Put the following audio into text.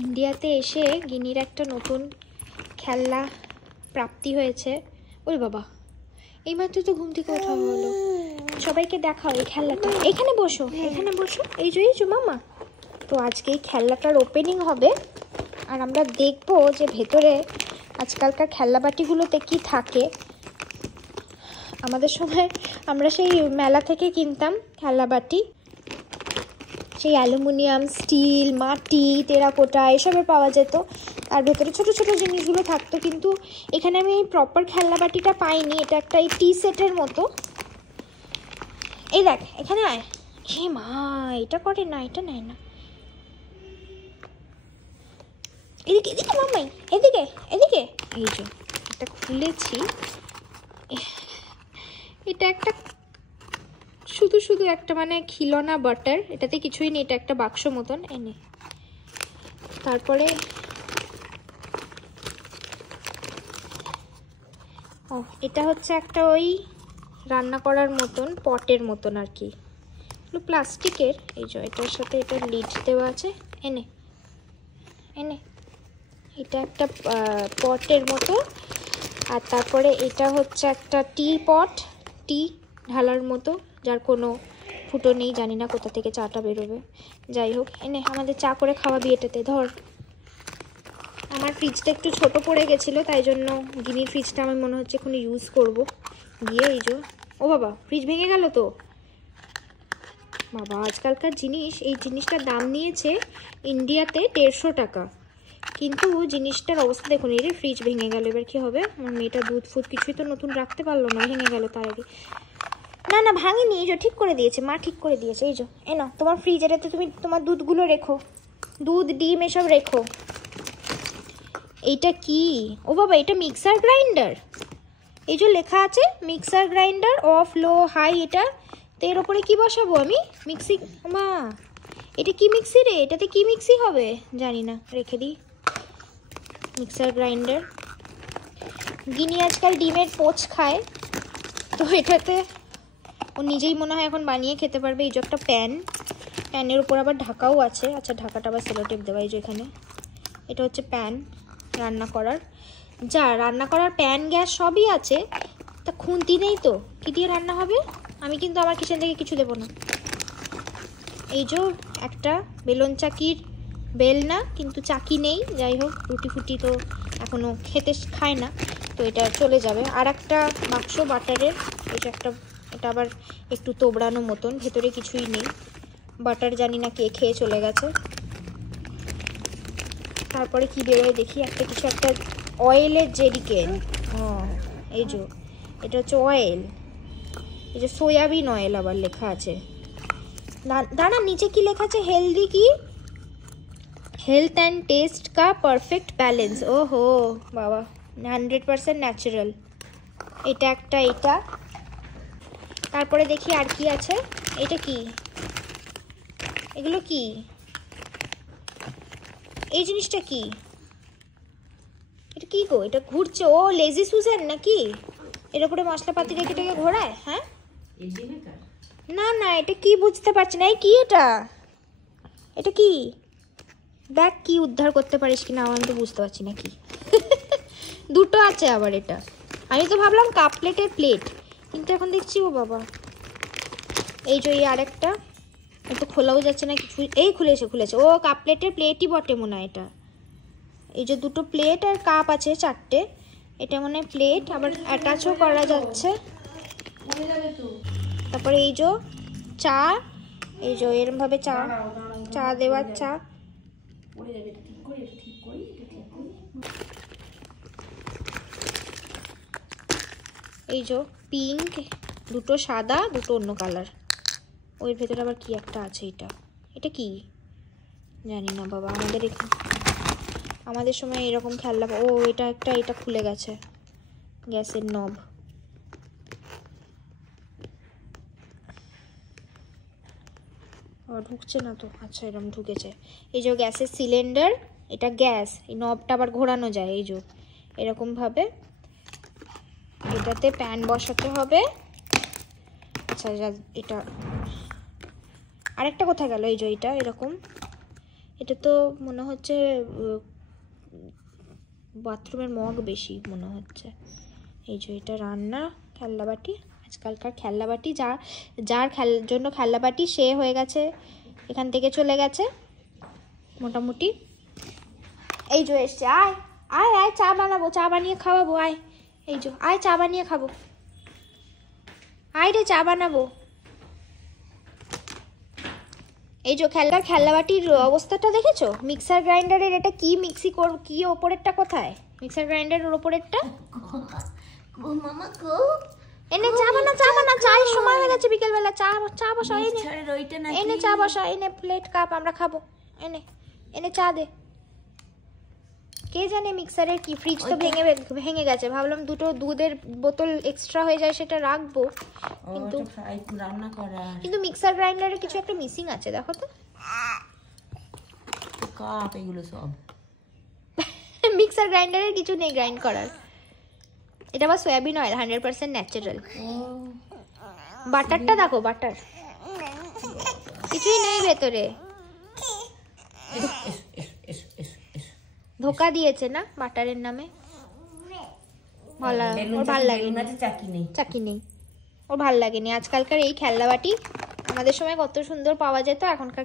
ইন্ডিয়াতে এসে গিনির একটা নতুন খেলনা প্রাপ্তি হয়েছে। ওই বাবা, এইমাত্র তো ঘুম থেকে ওঠা হলো। সবাইকে দেখাও এই খেলনাটা। এখানে বসো, এখানে বসো। এই যে মামা, তো আজকে এই খেলনাটার ওপেনিং হবে আর আমরা দেখবো যে ভেতরে আজকালকার খেলনাবাটিগুলোতে কি থাকে। আমাদের সময় আমরা সেই মেলা থেকে কিনতাম খেলনাবাটি, সেই অ্যালুমিনিয়াম, স্টিল, মাটি, টেরাকোটা এসবের পাওয়া যেত। তার ভেতরে ছোট ছোট জিনিসগুলো থাকতো, কিন্তু এখানে আমি এই প্রপার খেলনাবাটিটা পাইনি। এটা একটা এই টি সেটের মতো। এই দেখ, এখানে আয়। হে মা, এটা করে না, এটা নেয় না। এদিকে এদিকে মাম্মাই, এদিকে এদিকে। এই যে এটা খুলেছি, এটা একটা শুধু একটা মানে খিলনা বাটার, এটাতে কিছুই নেই, এটা একটা বাক্স মতন। এনে তারপরে ও এটা হচ্ছে একটা ওই রান্না করার মতন পটের মতন আর কি, প্লাস্টিকের। এই যে এটার সাথে এটা লিড দেওয়া আছে। এনে এনে এটা একটা পটের মতো। আর তারপরে এটা হচ্ছে একটা টি পট, টি ঢালার মতো, যার কোনো ফুটো নেই। জানি না কোথা থেকে চাটা বেরোবে। যাই হোক, এনে আমাদের চা করে খাওয়াবি এটাতে। ধর, আমার ফ্রিজটা একটু ছোট পড়ে গেছিলো, তাই জন্য গিনির ফ্রিজটা আমি মনে হচ্ছে এখন ইউজ করব গিয়ে। এই যে, ও বাবা, ফ্রিজ ভেঙে গেল তো বাবা। আজকালকার জিনিস, এই জিনিসটার দাম নিয়েছে ইন্ডিয়াতে 150 টাকা, কিন্তু জিনিসটার অবস্থা দেখুন। এই রে, ফ্রিজ ভেঙে গেল, এবার কি হবে? আমার মেয়েটা দুধ ফুড কিছুই তো নতুন রাখতে পারলো না, ভেঙে গেল তার আগে। না না, ভাঙিনি, এই যে ঠিক করে দিয়েছে, মা ঠিক করে দিয়েছে। এই যে এ নাও তোমার ফ্রিজ, এটাতে তুমি তোমার দুধগুলো রেখো, দুধ ডিম এসব রেখো। এইটা কি? ও বাবা, এটা মিক্সার গ্রাইন্ডার। এই যে লেখা আছে mixer grinder, off, low, high. এটা তো এর ওপরে কি বসাবো আমি? মিক্সি। মা, এটা কি মিক্সি রে? এটাতে কি মিক্সি হবে জানি না, রেখে দিই। Mixer grinder. গিনি আজকাল ডিমের পোচ খায়, তো এটাতে ও নিজেই মনে হয় এখন বানিয়ে খেতে পারবে। এই যে একটা প্যান, প্যানের উপর আবার ঢাকাও আছে। আচ্ছা, ঢাকাটা আবার সেলোটেপ দেওয়া। এই যে এখানে এটা হচ্ছে প্যান রান্না করার। যা, রান্না করার প্যান, গ্যাস সবই আছে, তা খুন্তি নেই তো কি দিয়ে রান্না হবে? আমি কিন্তু আমার কিচেন থেকে কিছু দেবো না। এই যে একটা বেলন চাকির বেল না, কিন্তু চাকি নেই। যাই হোক, রুটি ফুটি তো এখনও খেতে খায় না, তো এটা চলে যাবে। আর একটা বাক্স বাটারের, এই যে একটা, এটা আবার একটু তোবড়ানো মতন, ভেতরে কিছুই নেই। বাটার জানি না কে খেয়ে চলে গেছে। তারপরে কি বেরোয় দেখি, একটা কিছু, একটা অয়েলের জেরিকেন। এই যে এটা হচ্ছে অয়েল, এই যে সয়াবিন অয়েল আবার লেখা আছে। দাঁড়া, নিচে কি লেখা আছে? হেলদি কি, হেলথ অ্যান্ড টেস্ট কা পারফেক্ট ব্যালেন্স। ওহো বাবা, 100% ন্যাচারাল। এটা একটা, এটা। তারপরে দেখি আর কি আছে। এটা কি? এগুলো কি? এই জিনিসটা কি? এটা কি গো? এটা ঘুরছে। ও, লেজি সুজেন নাকি? এর উপরে মশলাপাতি রেখে টেকে ঘোরায়। হ্যাঁ, না না, এটা কি বুঝতে পারছি না। এই কি এটা? এটা কি? দেখ কি উদ্ধার করতে পারিস কিনা, আমি তো বুঝতে পারছি না কি। দুটো আছে আবার এটা। আমি তো ভাবলাম কাপ প্লেটের প্লেট, কিন্তু এখন দেখছি ও বাবা। এই যে এই আরেকটা, এটা খোলাও যাচ্ছে না কিছু। এই খুলেছে। ও, কাপ প্লেটের প্লেটই বটে মনে হয় এটা। এই যে দুটো প্লেট আর কাপ আছে, 4টে। এটা মনে হয় প্লেট, আবার অ্যাটাচও করা যাচ্ছে। তারপরে এই যে চা, এই যে এরমভাবে চা দেওয়ার চা। এই যে পিঙ্ক, দুটো সাদা, দুটো অন্য কালার। ওর ভেতরে আবার কি একটা আছে। এটা কি জানি না বাবা। আমাদের সময় এরকম খেলনা। ও, এটা একটা, এটা খুলে গেছে, গ্যাসের নব। ঢুকছে না তো। আচ্ছা, এরকম ঢুকেছে। এই যে গ্যাসের সিলিন্ডার, এটা গ্যাস, এই নবটা আবার ঘোরানো যায়। এই যে এরকমভাবে এটাতে প্যান বসাতে হবে। আচ্ছা, এটা আরেকটা কোথায় গেল? এই যে এটা এরকম, এটা তো মনে হচ্ছে বাথরুমের মগ বেশি মনে হচ্ছে। এই যে এটা রান্না খেলনাবাটি, আজকালকার খেলনাবাটি যার জন্য খেলনাবাটি সে হয়ে গেছে, এখান থেকে চলে গেছে মোটামুটি। এই যে এসছে, আয় আয় আয় চা বানাবো, চা বানিয়ে খাওয়াবো, আয় এই যে আয় চা বানিয়ে খাবো, আয় রে চা বানাবো। এই যে খেলনাবাটির অবস্থাটা দেখেছো? মিক্সার গ্রাইন্ডারের এটা কি কি ওপরেরটা কোথায়? মিক্সার গ্রাইন্ডারের ওপরেরটা এনে চা বানা, চায়ের সময় হয়ে গেছে, বিকেলবেলা চা বসা, এনে চা বসা, এনে প্লেট কাপ আমরা খাবো, এনে চা দে। কে জানে মিক্সারের কি, ফ্রিজ তো ভেঙে গেছে, ভাবলাম দুটো দুধের বোতল এক্সট্রা হয়ে যায় সেটা রাখবো, কিন্তু মিক্সার গ্রাইন্ডারে কিছু একটা মিসিং আছে, দেখো তো। কাপ এগুলো সব মিক্সার গ্রাইন্ডারের কিছু নেই গ্রাইন্ড করার। এটা আবার সয়াবিন অয়েল, 100% ন্যাচারাল। বাটারটা দেখো, বাটার কিছুই নেই ভেতরে, ধোকা দিয়েছে না বাটারের নামে। ওর ভাল লাগেনি, চাকি নেই, ওর ভাল লাগেনি। আজকালকার এই খেলনাবাটি আমাদের সময় কত সুন্দর পাওয়া যেত, এখনকার